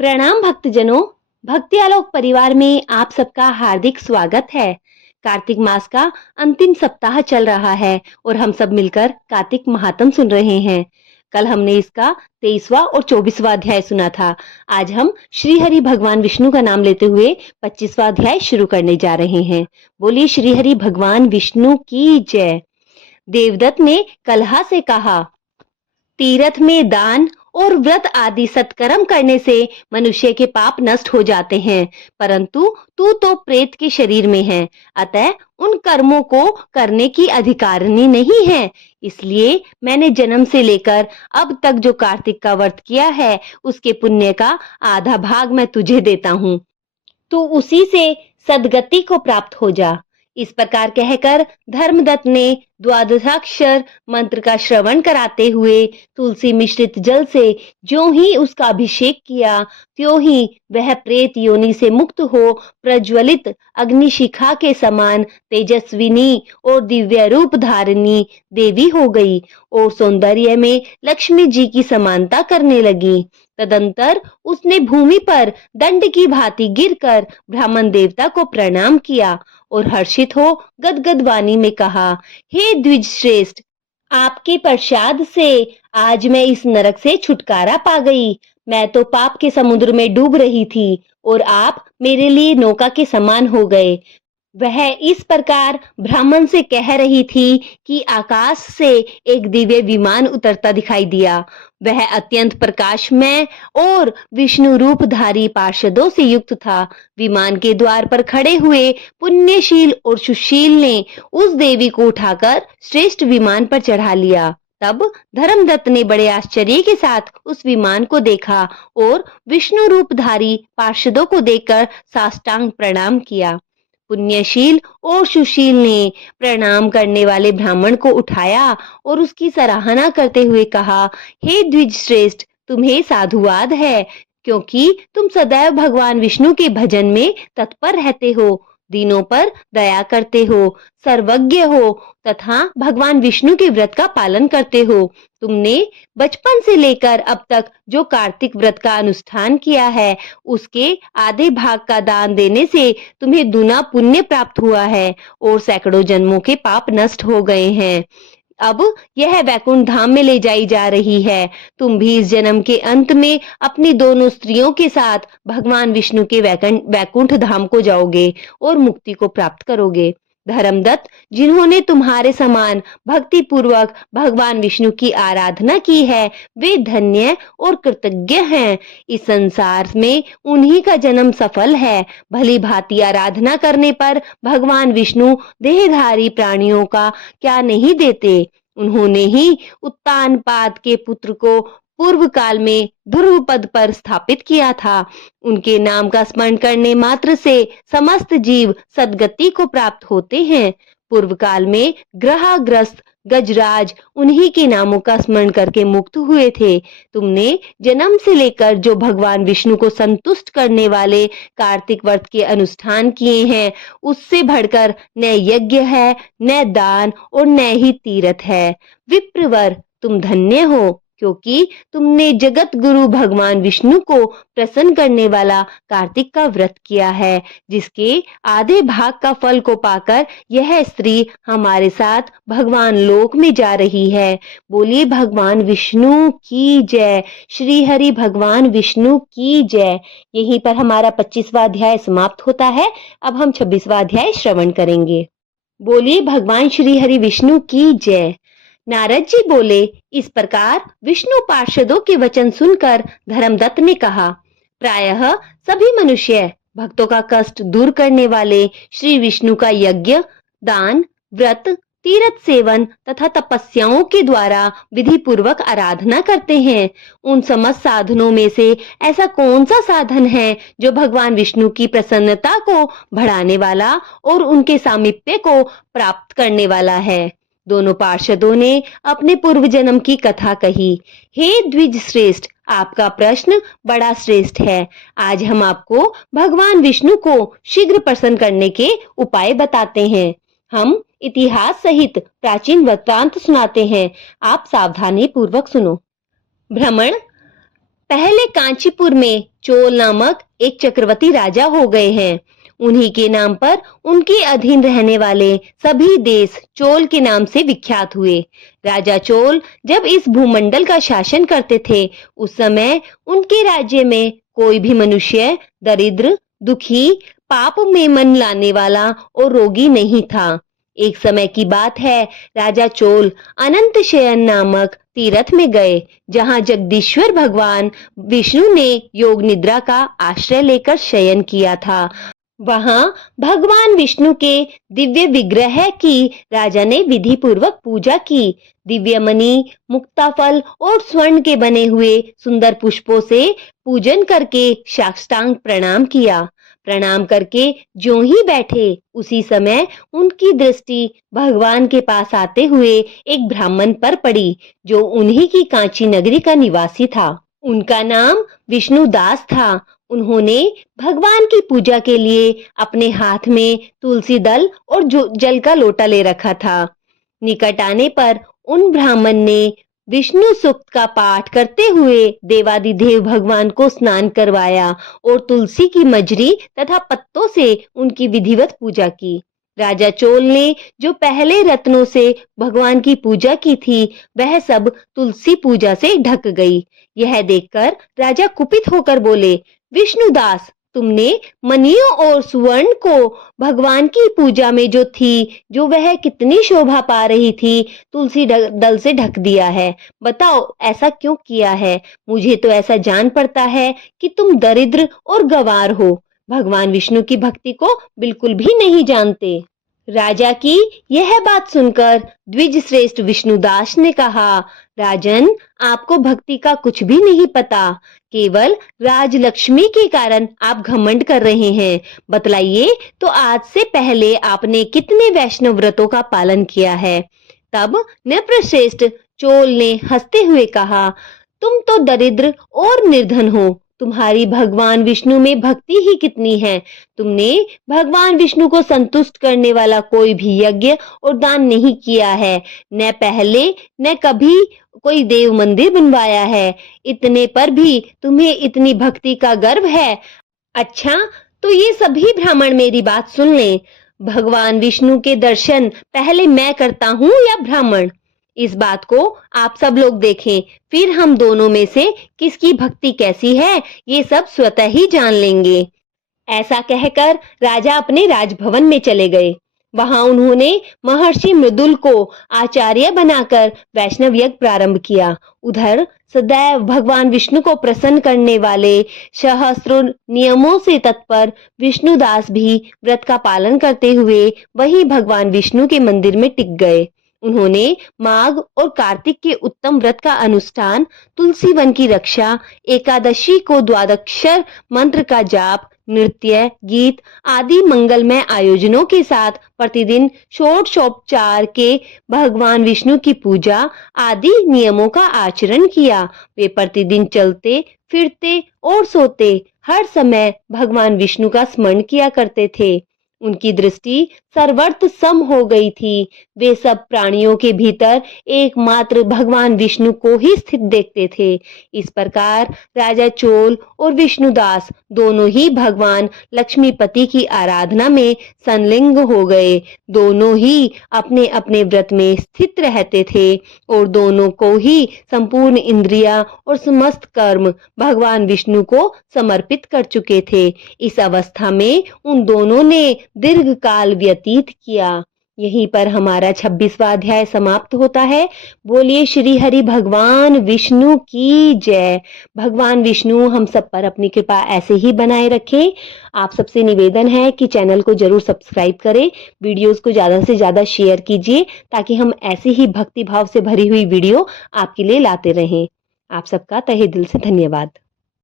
प्रणाम भक्तजनों। भक्ति आलोक परिवार में आप सबका हार्दिक स्वागत है। कार्तिक मास का अंतिम सप्ताह चल रहा है और हम सब मिलकर कार्तिक महात्म सुन रहे हैं। कल हमने इसका 23वां और 24वां अध्याय सुना था। आज हम श्री हरि भगवान विष्णु का नाम लेते हुए 25वां अध्याय शुरू करने जा रहे हैं। बोलिए श्री हरि भगवान विष्णु की जय। देवदत्त ने कलहा से कहा, तीर्थ में दान और व्रत आदि सत्कर्म करने से मनुष्य के पाप नष्ट हो जाते हैं, परंतु तू तो प्रेत के शरीर में है, अतः उन कर्मों को करने की अधिकारिणी नहीं है। इसलिए मैंने जन्म से लेकर अब तक जो कार्तिक का व्रत किया है, उसके पुण्य का आधा भाग मैं तुझे देता हूँ। तू उसी से सदगति को प्राप्त हो जा। इस प्रकार कहकर धर्मदत्त ने द्वादशाक्षर मंत्र का श्रवण कराते हुए तुलसी मिश्रित जल से ज्यों ही उसका अभिषेक किया, त्यों ही वह प्रेत योनि से मुक्त हो प्रज्वलित अग्निशिखा के समान तेजस्विनी और दिव्य रूप धारिणी देवी हो गई और सौंदर्य में लक्ष्मी जी की समानता करने लगी। तदंतर उसने भूमि पर दंड की भांति गिरकर ब्राह्मण देवता को प्रणाम किया और हर्षित हो गदगद वाणी में कहा, हे द्विज श्रेष्ठ, आपके प्रसाद से आज मैं इस नरक से छुटकारा पा गई। मैं तो पाप के समुद्र में डूब रही थी और आप मेरे लिए नौका के समान हो गए। वह इस प्रकार ब्राह्मण से कह रही थी कि आकाश से एक दिव्य विमान उतरता दिखाई दिया। वह अत्यंत प्रकाशमय और विष्णु रूपधारी पार्षदों से युक्त था। विमान के द्वार पर खड़े हुए पुण्यशील और सुशील ने उस देवी को उठाकर श्रेष्ठ विमान पर चढ़ा लिया। तब धर्मदत्त ने बड़े आश्चर्य के साथ उस विमान को देखा और विष्णु रूपधारी पार्षदों को देखकर साष्टांग प्रणाम किया। पुण्यशील और सुशील ने प्रणाम करने वाले ब्राह्मण को उठाया और उसकी सराहना करते हुए कहा, हे द्विज श्रेष्ठ, तुम्हें साधुवाद है, क्योंकि तुम सदैव भगवान विष्णु के भजन में तत्पर रहते हो, दीनों पर दया करते हो, सर्वज्ञ हो तथा भगवान विष्णु के व्रत का पालन करते हो। तुमने बचपन से लेकर अब तक जो कार्तिक व्रत का अनुष्ठान किया है, उसके आधे भाग का दान देने से तुम्हें दूना पुण्य प्राप्त हुआ है और सैकड़ों जन्मों के पाप नष्ट हो गए हैं। अब यह वैकुंठ धाम में ले जाई जा रही है। तुम भी इस जन्म के अंत में अपनी दोनों स्त्रियों के साथ भगवान विष्णु के वैकुंठ धाम को जाओगे और मुक्ति को प्राप्त करोगे। धर्मदत्त, जिन्होंने तुम्हारे समान भक्ति पूर्वक भगवान विष्णु की आराधना की है, वे धन्य और कृतज्ञ हैं। इस संसार में उन्हीं का जन्म सफल है। भली भांति आराधना करने पर भगवान विष्णु देहधारी प्राणियों का क्या नहीं देते। उन्होंने ही उत्तानपाद के पुत्र को पूर्व काल में ध्रुव पद पर स्थापित किया था। उनके नाम का स्मरण करने मात्र से समस्त जीव सदगति को प्राप्त होते हैं। पूर्व काल में ग्रहाग्रस्त गजराज उन्हीं के नामों का स्मरण करके मुक्त हुए थे। तुमने जन्म से लेकर जो भगवान विष्णु को संतुष्ट करने वाले कार्तिक व्रत के अनुष्ठान किए हैं, उससे बढ़कर न यज्ञ है, न दान और न ही तीर्थ है। विप्रवर, तुम धन्य हो, क्योंकि तुमने जगत गुरु भगवान विष्णु को प्रसन्न करने वाला कार्तिक का व्रत किया है, जिसके आधे भाग का फल को पाकर यह स्त्री हमारे साथ भगवान लोक में जा रही है। बोलिए भगवान विष्णु की जय। श्री हरि भगवान विष्णु की जय। यहीं पर हमारा 25वां अध्याय समाप्त होता है। अब हम 26वां अध्याय श्रवण करेंगे। बोलिए भगवान श्री हरि विष्णु की जय। नारद जी बोले, इस प्रकार विष्णु पार्षदों के वचन सुनकर धर्मदत्त ने कहा, प्रायः सभी मनुष्य भक्तों का कष्ट दूर करने वाले श्री विष्णु का यज्ञ, दान, व्रत, तीर्थ सेवन तथा तपस्याओं के द्वारा विधि पूर्वक आराधना करते हैं। उन समस्त साधनों में से ऐसा कौन सा साधन है जो भगवान विष्णु की प्रसन्नता को बढ़ाने वाला और उनके सामीप्य को प्राप्त करने वाला है। दोनों पार्षदों ने अपने पूर्व जन्म की कथा कही। हे द्विज श्रेष्ठ, आपका प्रश्न बड़ा श्रेष्ठ है। आज हम आपको भगवान विष्णु को शीघ्र प्रसन्न करने के उपाय बताते हैं। हम इतिहास सहित प्राचीन वृत्तांत सुनाते हैं। आप सावधानी पूर्वक सुनो। भ्रमण, पहले कांचीपुर में चोल नामक एक चक्रवर्ती राजा हो गए हैं। उन्हीं के नाम पर उनके अधीन रहने वाले सभी देश चोल के नाम से विख्यात हुए। राजा चोल जब इस भूमंडल का शासन करते थे, उस समय उनके राज्य में कोई भी मनुष्य दरिद्र, दुखी, पाप में मन लाने वाला और रोगी नहीं था। एक समय की बात है, राजा चोल अनंत शयन नामक तीर्थ में गए, जहां जगदीश्वर भगवान विष्णु ने योग निद्रा का आश्रय लेकर शयन किया था। वहां भगवान विष्णु के दिव्य विग्रह की राजा ने विधि पूर्वक पूजा की। दिव्य मणि, मुक्ताफल और स्वर्ण के बने हुए सुंदर पुष्पों से पूजन करके साष्टांग प्रणाम किया। प्रणाम करके ज्यों ही बैठे, उसी समय उनकी दृष्टि भगवान के पास आते हुए एक ब्राह्मण पर पड़ी, जो उन्हीं की कांची नगरी का निवासी था। उनका नाम विष्णुदास था। उन्होंने भगवान की पूजा के लिए अपने हाथ में तुलसी दल और जल का लोटा ले रखा था। निकट आने पर उन ब्राह्मण ने विष्णु सूक्त का पाठ करते हुए देवादिदेव भगवान को स्नान करवाया और तुलसी की मजरी तथा पत्तों से उनकी विधिवत पूजा की। राजा चोल ने जो पहले रत्नों से भगवान की पूजा की थी, वह सब तुलसी पूजा से ढक गई। यह देखकर राजा कुपित होकर बोले, विष्णुदास, तुमने मणियों और सुवर्ण को भगवान की पूजा में जो थी, जो वह कितनी शोभा पा रही थी, तुलसी दल से ढक दिया है। बताओ ऐसा क्यों किया है? मुझे तो ऐसा जान पड़ता है कि तुम दरिद्र और गंवार हो, भगवान विष्णु की भक्ति को बिल्कुल भी नहीं जानते। राजा की यह बात सुनकर द्विज श्रेष्ठ विष्णुदास ने कहा, राजन, आपको भक्ति का कुछ भी नहीं पता। केवल राजलक्ष्मी के कारण आप घमंड कर रहे हैं। बतलाइए तो आज से पहले आपने कितने वैष्णव व्रतों का पालन किया है? तब नृपश्रेष्ठ चोल ने हंसते हुए कहा, तुम तो दरिद्र और निर्धन हो। तुम्हारी भगवान विष्णु में भक्ति ही कितनी है। तुमने भगवान विष्णु को संतुष्ट करने वाला कोई भी यज्ञ और दान नहीं किया है, न पहले न कभी कोई देव मंदिर बनवाया है। इतने पर भी तुम्हें इतनी भक्ति का गर्व है। अच्छा, तो ये सभी ब्राह्मण मेरी बात सुन लें। भगवान विष्णु के दर्शन पहले मैं करता हूँ या ब्राह्मण? इस बात को आप सब लोग देखें, फिर हम दोनों में से किसकी भक्ति कैसी है, ये सब स्वतः ही जान लेंगे। ऐसा कहकर राजा अपने राजभवन में चले गए। वहां उन्होंने महर्षि मृदुल को आचार्य बनाकर वैष्णव यज्ञ प्रारंभ किया। उधर सदैव भगवान विष्णु को प्रसन्न करने वाले सहस्त्रों नियमों से तत्पर विष्णुदास भी व्रत का पालन करते हुए वही भगवान विष्णु के मंदिर में टिक गए। उन्होंने माघ और कार्तिक के उत्तम व्रत का अनुष्ठान, तुलसी वन की रक्षा, एकादशी को द्वादक्षर मंत्र का जाप, नृत्य, गीत आदि मंगलमय आयोजनों के साथ प्रतिदिन षोडशोपचार के भगवान विष्णु की पूजा आदि नियमों का आचरण किया। वे प्रतिदिन चलते, फिरते और सोते हर समय भगवान विष्णु का स्मरण किया करते थे। उनकी दृष्टि सर्वत्र सम हो गई थी। वे सब प्राणियों के भीतर एकमात्र भगवान विष्णु को ही स्थित देखते थे। इस प्रकार राजा चोल और विष्णुदास दोनों ही भगवान लक्ष्मीपति की आराधना में संलग्न हो गए। दोनों ही अपने अपने व्रत में स्थित रहते थे और दोनों को ही संपूर्ण इंद्रिया और समस्त कर्म भगवान विष्णु को समर्पित कर चुके थे। इस अवस्था में उन दोनों ने दीर्घ काल व्यतीत किया। यहीं पर हमारा 26वां अध्याय समाप्त होता है। बोलिए श्री हरि भगवान विष्णु की जय। भगवान विष्णु हम सब पर अपनी कृपा ऐसे ही बनाए रखें। आप सबसे निवेदन है कि चैनल को जरूर सब्सक्राइब करें, वीडियोस को ज्यादा से ज्यादा शेयर कीजिए, ताकि हम ऐसे ही भक्ति भाव से भरी हुई वीडियो आपके लिए लाते रहें। आप सबका तहे दिल से धन्यवाद।